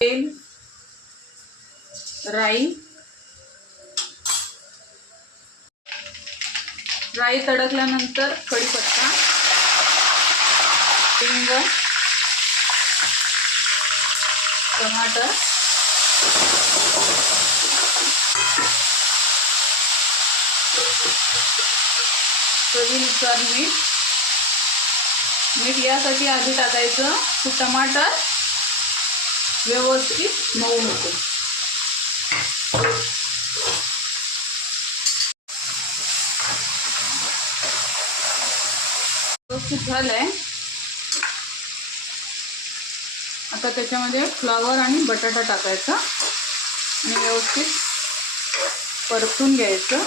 तेल, राई तडकल्यानंतर कढीपत्ता, हिंग, टमाटर, चवीनुसार मीठ यासाठी आधी टाकायचं की टमाटर व्यवस्थित मऊ होते. व्यवस्थित झालंय. आता त्याच्यामध्ये फ्लावर आणि बटाटा टाकायचा आणि व्यवस्थित परतून घ्यायचं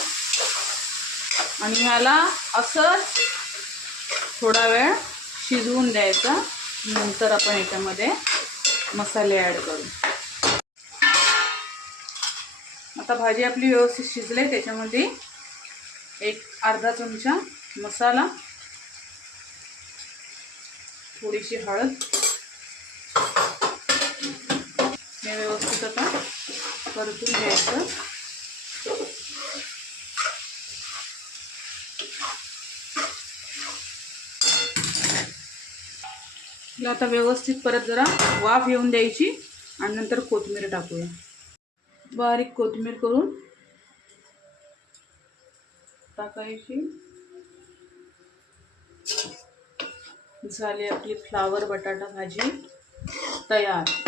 आणि याला असंच थोडा वेळ शिजवून द्यायचा. नंतर आपण याच्यामध्ये मसाले ॲड करू. आता भाजी आपली व्यवस्थित शिजली. त्याच्यामध्ये एक अर्धा चमचा मसाला, थोडीशी हळद, हे व्यवस्थित आता परतून घ्यायचं. आता व्यवस्थित परत जरा वाफ येऊन द्यायची आणि नंतर कोथिंबीर टाकूया. बारीक कोथिंबीर करून टाकायची. झाली आपली फ्लावर बटाटा भाजी तयार.